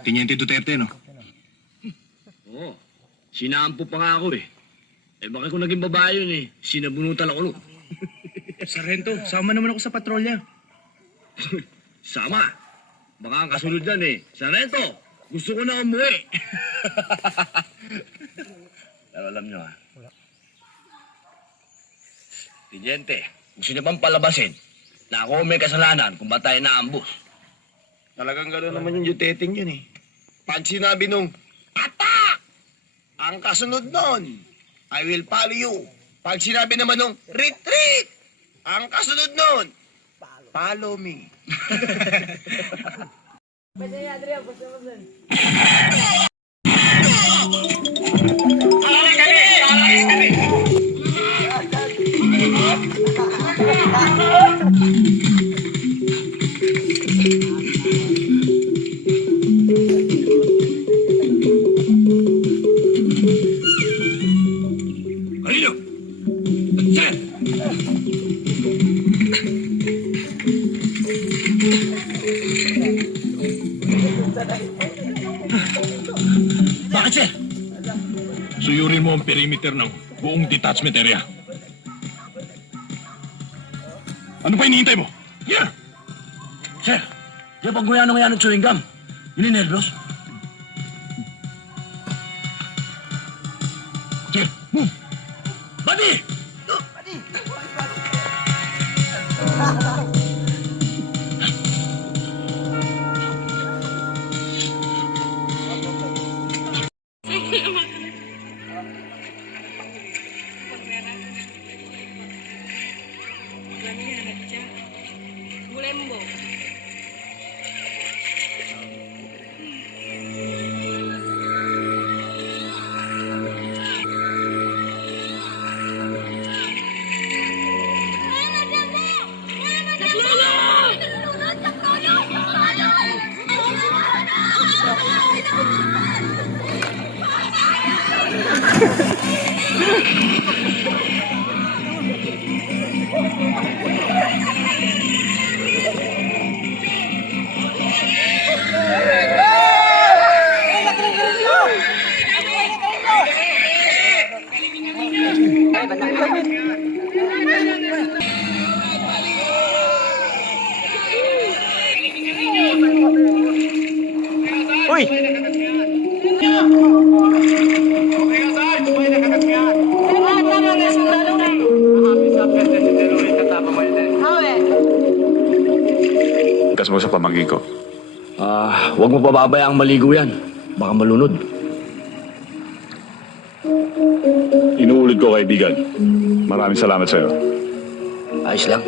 Teniente Duterte, no? Oo. Sinampo pa nga ako eh. Eh bakit kung naging babae yun eh? Sinabunutan ako nun. Sargento, sama naman ako sa patrolya. Sama. Baka ang kasunod yan eh. Sarento, gusto ko na umuwi. Pero alam nyo ha. Teniente, gusto niyo bang palabasin na ako may kasalanan kung ba't tayo naambus? Talagang gano'n naman yung juteting yun eh. Pag sinabi nung, attack! Ang kasunod nun, I will follow you. Pag sinabi naman nung, retreat! Ang kasunod nun, follow me. Carino! Sir! Bakit, sir? Suyurin mo ang perimeter ng buong detachment area. Ano pa hinihintay mo? Yeah! Sir, di ba nguya ng chewing gum? Yun yung nervous? Sir, move! Buddy! Bulembo. Uy! Kas mo sa pamangkin ko. Huwag mo pababayaang maligo yan. Baka malunod. Inuulit ko, kaibigan. Maraming salamat sa'yo. Ayos lang.